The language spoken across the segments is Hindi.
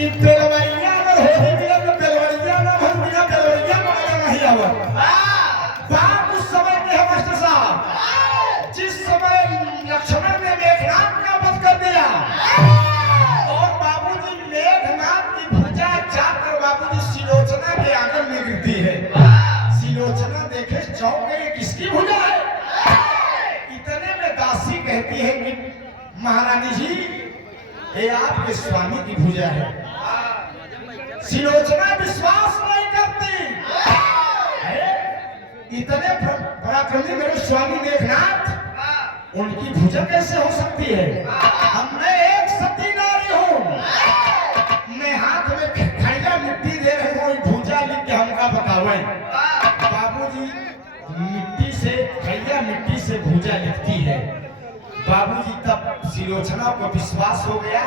कि बेलवरिया अगर होली मिले तो बेलवरिया ना भर बिना बेलवरिया मजा नहीं आवत। बाप उस समय के है मास्टर साहब जिस समय लक्ष्मण ने मेघनाथ का वध कर दिया और बाबूजी मेघनाथ की भुजा जाकर बाबूजी सिलोचना के आंगन में गिरती है। सिलोचना देखे चौंक गई, किसकी भुजा है? इतने में दासी कहती है कि महारानी जी ये आपके स्वामी की भुजा है। सिलोचना विश्वास नहीं करती, इतने पराक्रमी मेरे स्वामी मेघनाथ उनकी भुजा कैसे हो सकती है? हमने एक सती नारी हूँ, मैं हाथ में खैया मिट्टी दे रही हूँ, भुजा लिख के हमका बतावे। बाबूजी मिट्टी से खैया मिट्टी से भुजा लिखती है। बाबूजी तब सिलोचना को विश्वास हो गया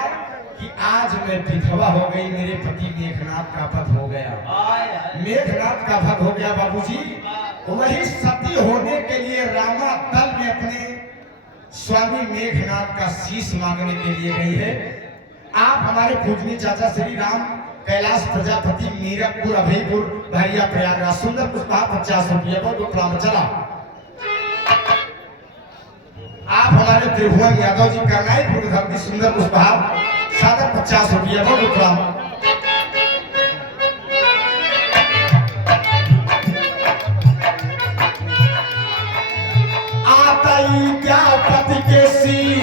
कि आज मैं विधवा हो गई, मेरे पति मेघनाथ का वध हो गया, मेघनाथ का वध हो गया। बाबूजी वही सती होने के लिए रामा दल में अपने स्वामी मेघनाथ का शीश मांगने के लिए गई है। आप हमारे पूजनीय चाचा श्री राम कैलाश प्रजापति मीरपुर अभयपुर भैया प्रयागराज सुंदर पुष्पहार 50 रुपये को दुकान चला। आप हमारे त्रिभुवन यादव जी का नाईपुर धरती सुंदर पुष्पहार सादर 50 रुपये को दुकान। आता ही क्या पति के शीश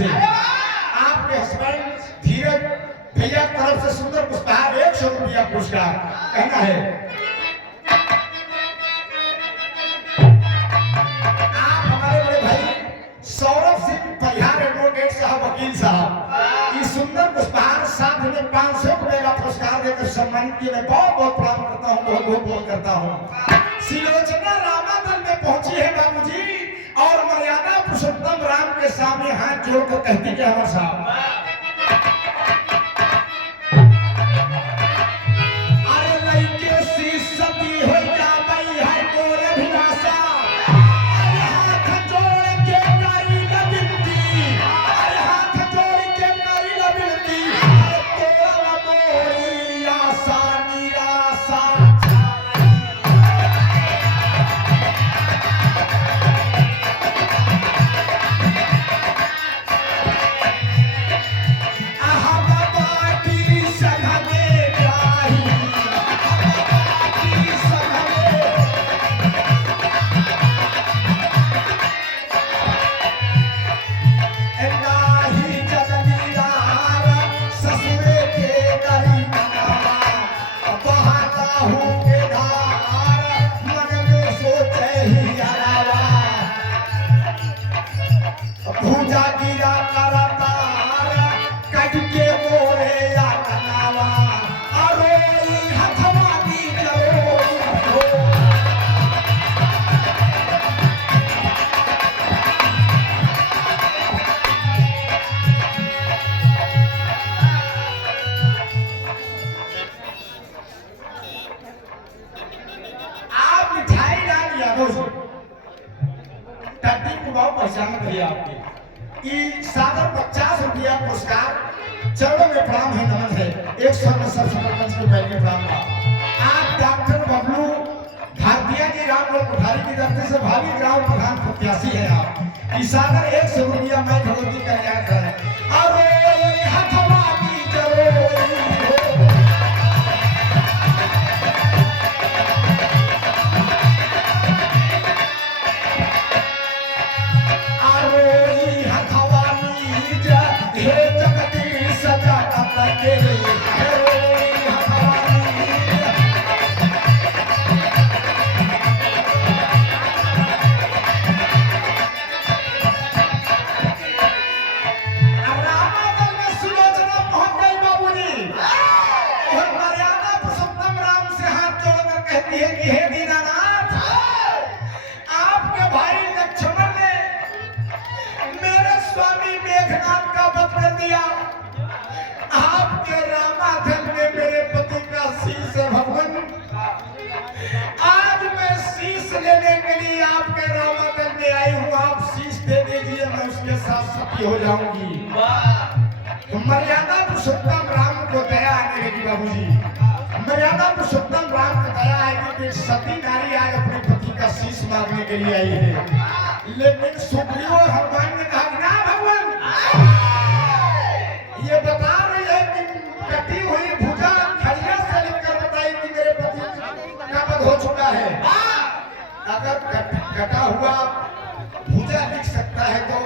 आपके हस्बैंड धीरज भैया की तरफ से सुंदर पुरस्कार 100 रुपया पुरस्कार कहना है। आप हमारे बड़े भाई सौरभ सिंह परिहार एडवोकेट साहब वकील साहब इस सुंदर पुरस्कार साथ में 500 रुपए का पुरस्कार देकर सम्मानित किए। मैं बहुत बहुत प्रणाम करता हूँ, बहुत बहुत बहुत करता हूँ। सिलोचना रामादल में पहुंची है बाबूजी और मर्यादा पुरुषोत्तम राम के सामने हाथ जोड़कर कहती है हमारे साहब अरे लइके सी सती हो जा भाई है मोरे भिलासा अरे हाथ जोड़ के करी न बिनती अरे हाथ जोड़ के करी न बिनती अरे तोरा मोरी आशा निराशा पहचान भैया आपकी सादर 50 रुपया पुरस्कार चरणों में प्रणाम है, नमन है। एक स्वर में सब सरपंच के पैर में प्रणाम बा। आप डॉक्टर बबलू भारतीय जी रामगढ़ कोठारी की धरती से भावी ग्राम प्रधान प्रत्याशी है। आप इस सागर 100 रुपया मैं भगवती का याद करें और हथवा की जरोई हो जाऊंगी। तो मर्यादा पुरुषोत्तम राम को दया आने लगी बाबूजी। मर्यादा पुरुषोत्तम राम को दया आएगी कि सती नारी आज अपने पति का शीश मारने के लिए आई है। लेकिन सुग्रीव और हनुमान ने कहा ना भगवान, ये बता रही है कि कटी हुई भुजा खड़िया से लेकर बताई कि मेरे पति का वध हो चुका है। अगर कटा हुआ भुजा दिख सकता है तो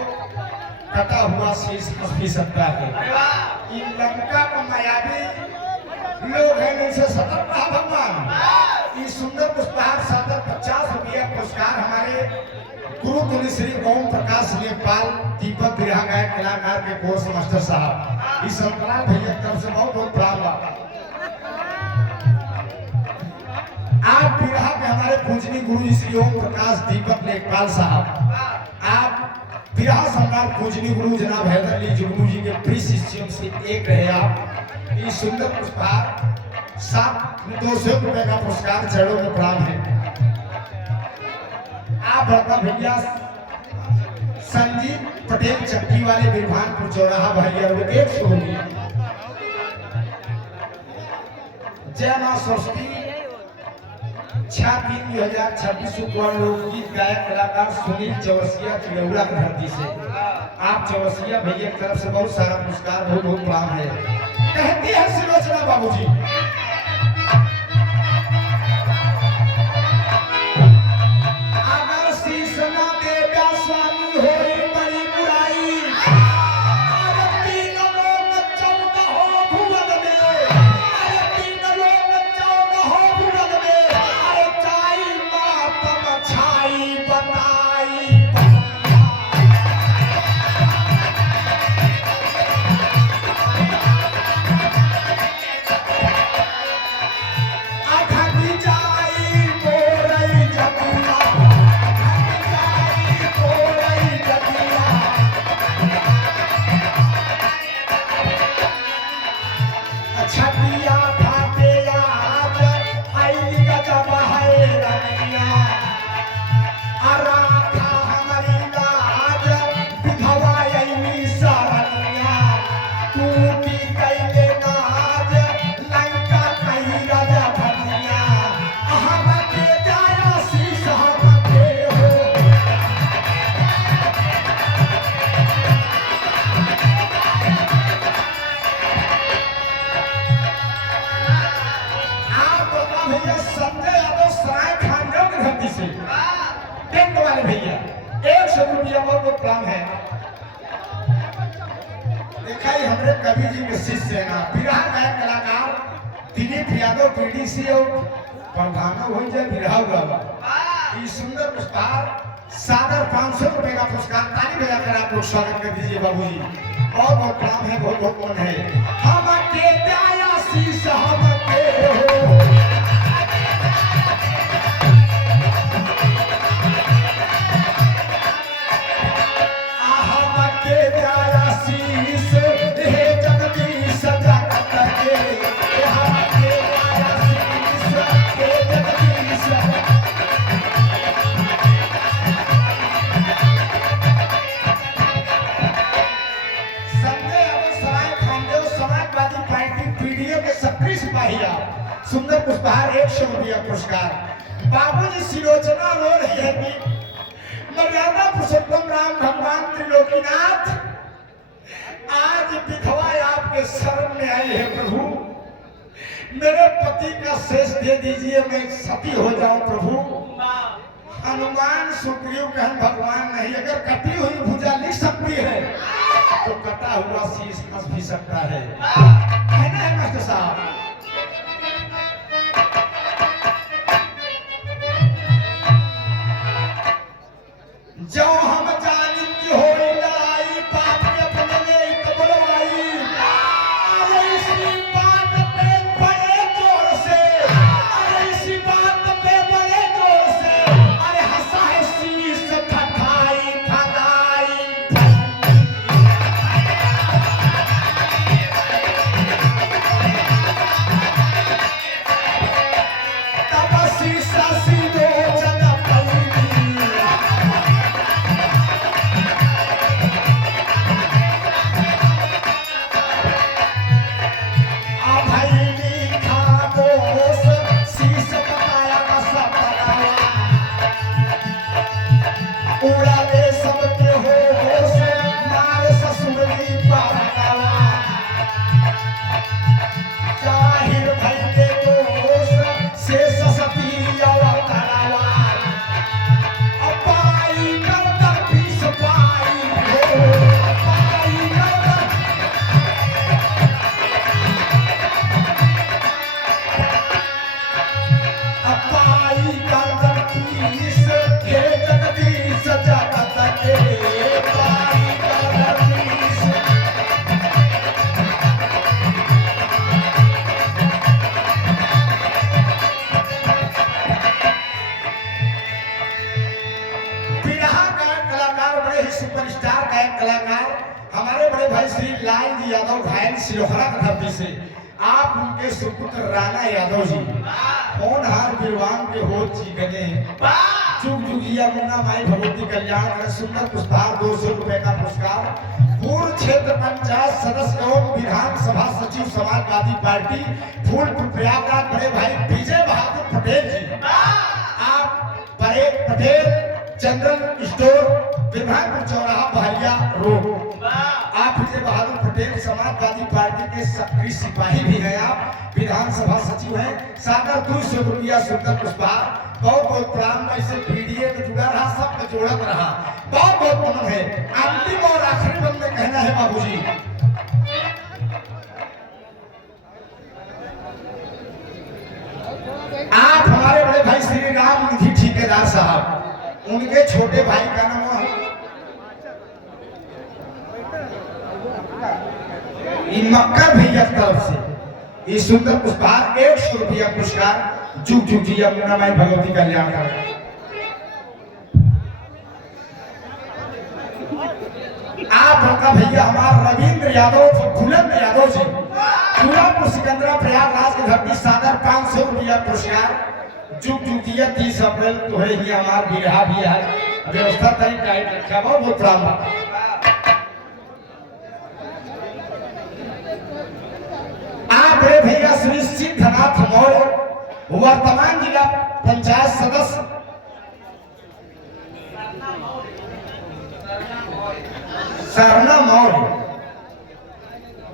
कटा हुआ शीश हंस भी सकता है। इन लंका का मायावी लोग हैं, इनसे सतर्क रहा भगवान। इस सुंदर पुष्पहार सादर 50 रुपया पुरस्कार हमारे गुरु तुल्य श्री ओम प्रकाश लेखपाल दीपक विरहा गायक कलाकार के कोर्स मास्टर साहब इस अंतराल भैया तरफ से बहुत बहुत प्रणाम। आप विरहा के हमारे पूजनीय गुरु श्री ओम प्रकाश दीपक लेखपाल साहब, आप विरहा सम्राट पूजनीय गुरु जनाब हैदर अली जुगनू जी के प्रिय शिष्यों से एक रहे। आप इस सुंदर पुरस्कार 200 रुपए का पुरस्कार चरणों में प्रणाम है। आप बड़का भैया संजीव पटेल चक्की वाले बिरभानपुर चौराहा भैया 100 होगी। जय मां सरस्वती 6/3/2026 को लोकगीत गायक कलाकार सुनील चौरसिया चिड़ौरा की धरती से आप चौरसिया भैया की तरफ से बहुत सारा पुरस्कार बहुत बहुत प्रणाम है। कहती है सुलोचना बाबूजी, अगर शीश ना दे स्वामी होई बड़ी बुराई, अरे 3 लोग 14 भुवन में, अरे 3 लोग 14 भुवन में, अरे चाई मातम छाई बताई। अखंड जाई मोरई जगिया, अखंड जाई मोरई जगिया, छटिया भाते आज आईली गजब है रनिया, अराधा हमारी लाज विधवा आईली सरनिया, टूटी कैले नाज लंका कही राजा धनिया, हम के जाया शीश हम के हो। आप बता भैया संजय यादव सराय खानदेव की धरती से टेंट वाले भैया 100 रुपया बहुत प्रणाम है। देखा ही हमरे कवि जी के शिष्य है ना, विरहा गायक कलाकार दिलीप यादव पीडीसी और प्रधान हो जाए विरहा गावा। इस सुंदर पुरस्कार सागर 500 रुपए का पुरस्कार ताली बजाकर आप लोग स्वागत कर दीजिए बाबूजी। बहुत बहुत प्रणाम है, बहुत बहुत मन है। हम के दया शीश हम के हो, हम के दया शीश हे जगदीश जगत के, हम के दया शीश हे जगदीश। संजय यादव सराय खानदेव सुंदर पुष्पहार 100 रुपया पुरस्कार। बाबूजी सिलोचना रो रही है कि मर्यादा पुरुषोत्तम राम भगवान त्रिलोकीनाथ, आज विधवा आपके शरण में आई है प्रभु, मेरे पति का शेष दे दीजिए, मैं सती हो जाऊं प्रभु। हनुमान सुग्रीव कहन भगवान नहीं, अगर कटी हुई भुजा लिख सकती है तो कटा हुआ शीश कस भी सकता है ना मास्टर साहब। जो हम जानी की हो लड़ाई पाप अपने ले कबरवाई, अरे इसी बात पे बड़े जोर से, अरे इसी बात पे बड़े जोर से, अरे हंसा है शीश ठठाई ठठाई। तब शीशा सीधो जगह सुपरस्टार गायक कलाकार हमारे बड़े भाई श्री लाल जी यादव घायल सिरोहरा की धरती से, आप उनके सुपुत्र राणा यादव जी होनहार विद्वान के हो जीगने जुग जुगिया मुन्ना माई भगवती कल्याण कर सुंदर पुष्पहार 200 रुपए का पुरस्कार। पूर्व क्षेत्र पंचायत सदस्य एवं विधानसभा सचिव समाजवादी पार्टी फूलपुर प्रयागराज बड़े भाई विजय बहादुर पटेल जी, आप परेड पटेल जनरल स्टोर विभागपुर चौराहा बहरिया रोड, आप विजय बहादुर पटेल समाजवादी पार्टी के सक्रिय सिपाही भी हैं, आप विधानसभा सचिव हैं। सादर 200 रुपया सुंदर पुष्पहार। बहुत बहुत प्रणाम। ऐसे पीडीए में जुड़ा रहा, सबको जोड़त रहा, बहुत बहुत नमन है। अंतिम और आखिरी बंद में कहना है बाबूजी, आप हमारे बड़े भाई श्री राम निधि ठेकेदार साहब, उनके छोटे भाई का नाम है मक्कर भैया की तरफ से ये सुंदर पुष्पहार 100 रुपया पुरस्कार। जुग जुग जी मुन्ना माई भगवती कल्याण कर। आप उनका भैया हमारा रविंद्र यादव फुलन यादव जी, पूरापुर सिकंदरा प्रयागराज की धरती सादर 500 रुपया पुरस्कार। जुग जुग जी 30 अप्रैल तो है ही हमारा बिरहा भी है, व्यवस्था तरी टाइट रखा, बहुत बहुत प्रणाम। आप बड़े भैया श्री सिद्धनाथ मौर्य वर्तमान जिला पंचायत सदस्य सरना मौर्य,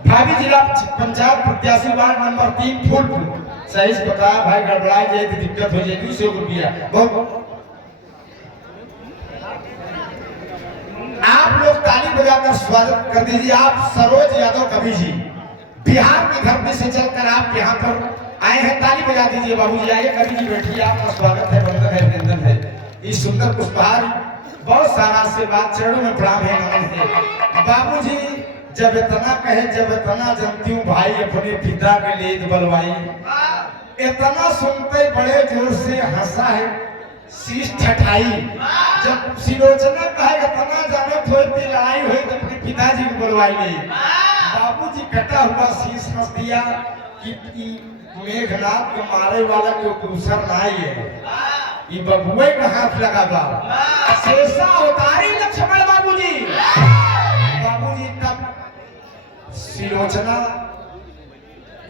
भाभी जिला पंचायत प्रत्याशी वार्ड नंबर 3 फूलपुर। सही से बताया भाई, गड़बड़ाई जाए तो दिक्कत हो जाएगी। 200 रुपया बहुत। आप लोग ताली बजाकर स्वागत कर दीजिए। आप सरोज यादव कवि जी, बिहार की धरती से चलकर आप यहाँ पर आए हैं, ताली बजा दीजिए। बाबूजी आइए, कवि जी बैठिए, आपका स्वागत है, वंदन है, अभिनंदन है। इस सुंदर पुष्पहार बहुत सारा आशीर्वाद, चरणों में प्रणाम है, नमन है। बाबूजी जब इतना कहे, जब इतना जानती हूँ भाई अपने पिता के लिए बलवाई, इतना सुनते बड़े जोर से हंसा है शीश ठठाई। जब सिलोचना कहे इतना जाने थोड़ी लड़ाई हुई तो अपने पिताजी को बुलवाई ले, बाबूजी कटा हुआ शीश हंस दिया कि मेघनाथ को मारे वाला कोई दूसर नहीं है, ये बबुए का हाथ लगा बा। शेषा अवतारी लक्ष्मण बाबूजी। बाबूजी तब सिलोचना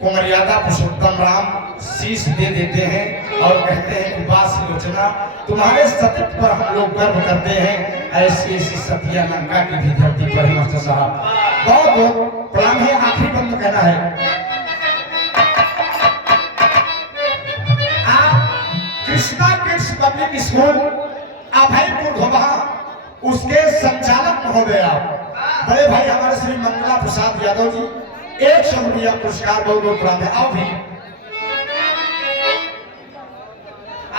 को मर्यादा पुरुषोत्तम राम शीश दे देते हैं और कहते हैं कि वास लोचना तुम्हारे सत्य पर हम लोग गर्व करते हैं। ऐसी ऐसी सतिया लंका की भी धरती पर हिमस्त साहब बहुत बहुत प्रणाम है। आखिरी बंद कहना है आप Krishna kids public school Abhaypur Ghoba उसके संचालक महोदय बड़े भाई हमारे श्री मंगला प्रसाद यादव जी 100 रुपया पुरस्कार बहुत बहुत प्रणाम है। आओ भी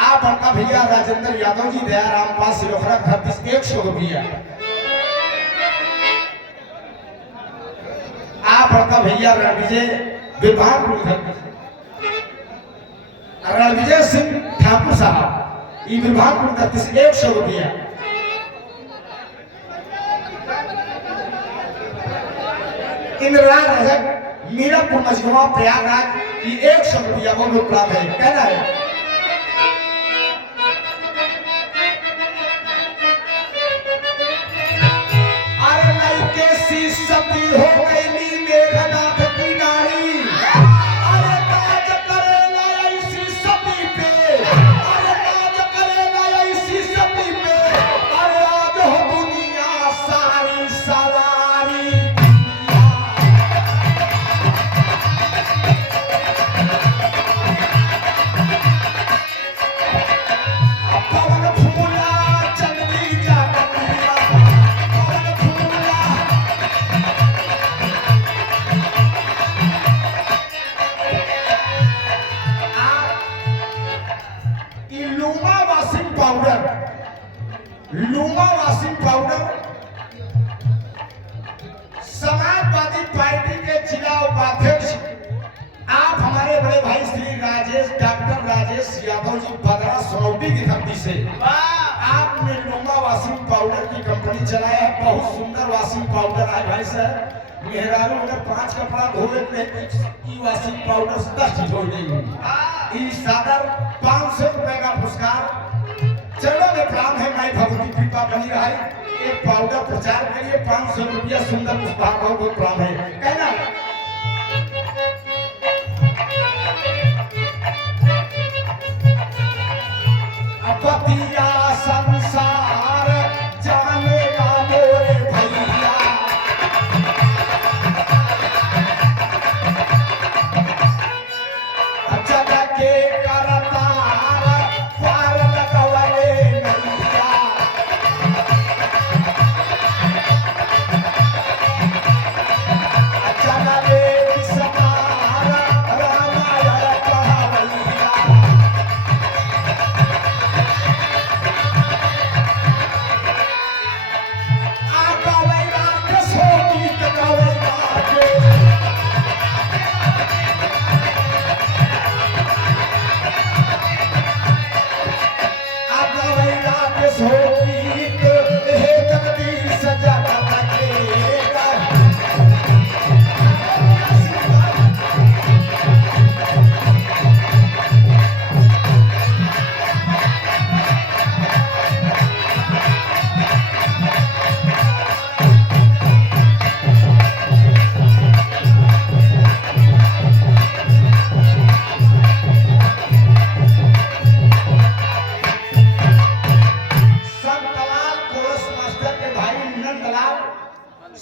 आप बड़का भैया राजेंद्र यादव जी दयाराम पास सिरोखरा घर 100 रुपया। आप बड़का भैया रणविजय विभाग रणविजय सिंह ठाकुर साहब ई विभाग 100 रुपया। इंद्रलाल रजक मीरापुर मझगवा प्रयागराज ये 100 रुपया बहुत प्राप्त है। कहना है अरे नहीं कैसी सती हो गई मेघनाथ की नारी अरे ताज करेला ऐसी सती पे अरे ताज करेला ऐसी सती पे अरे आज हो दुनिया सारी सवारी। Luma washing powder Samajwadi party के जिला उपाध्यक्ष आप हमारे बड़े भाई श्री डॉक्टर राजेश यादव जी बदरा सोनौटी की धरती से आपने लूमा वाशिंग पाउडर की कंपनी चलाया है। बहुत सुंदर वाशिंग पाउडर है भाई साहब। मेहरारू अगर 5 कपड़ा धोवे तो वाशिंग पाउडर 10 धो देंगे। इस सादर 500 रुपए का पुरस्कार चलो में प्राण है माई भगवती कृपा बनी रही। एक पाउडर प्रचार के लिए 500 रुपया सुंदर पुष्पार बहुत प्राण है। कहना अपतिया संसार जाने का मोरे भैया जगह के करतार पार लगवले नैया जगह के विस्तार रामायण कहवैया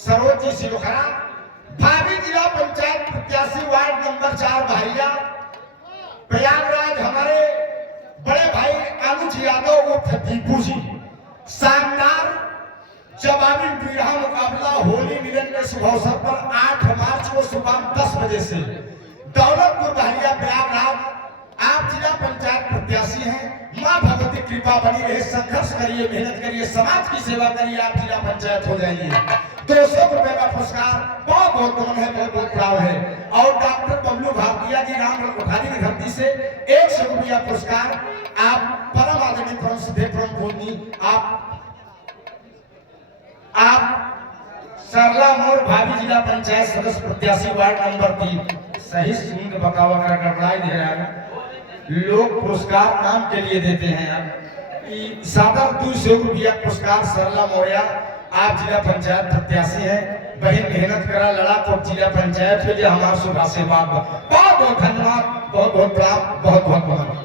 सरोजी सिरोखरा भाभी जिला पंचायत प्रत्याशी वार्ड नंबर 4 भाइया प्रयागराज हमारे बड़े भाई अनुज यादव उर्फ दीपू जी। शानदार जवाबी बीड़ा मुकाबला होली मिलन के शुभ अवसर पर 8 मार्च को सुबह 10 बजे से दौलतपुर भाइया प्रयागराज आप जिला पंचायत प्रत्याशी हैं। माँ भगवती कृपा बनी रहे। संघर्ष करिए, मेहनत करिए, समाज की सेवा करिए, आप जिला पंचायत हो जाइए। 200 रुपए का पुरस्कार बहुत बहुत नमन है, बहुत बहुत प्राव है। और डॉक्टर बबलू भारतीय जी राम कोठारी की धरती से 100 रुपया पुरस्कार आप परम आदरणीय परम सिद्धे परम पूजनी आप सरला मोर भाभी जिला पंचायत सदस्य प्रत्याशी वार्ड नंबर 3 सही सुन बकावा कर गड़बड़ाई दे रहा है। लोग पुरस्कार नाम के लिए देते हैं। सादर 200 रुपया पुरस्कार सरला मौर्या आप जिला पंचायत प्रत्याशी है। बहन मेहनत करा लड़ा तो जिला पंचायत में जो हमारा शुभ आशीर्वाद बहुत बहुत धन्यवाद, बहुत बहुत प्रणाम, बहुत बहुत प्रणाम।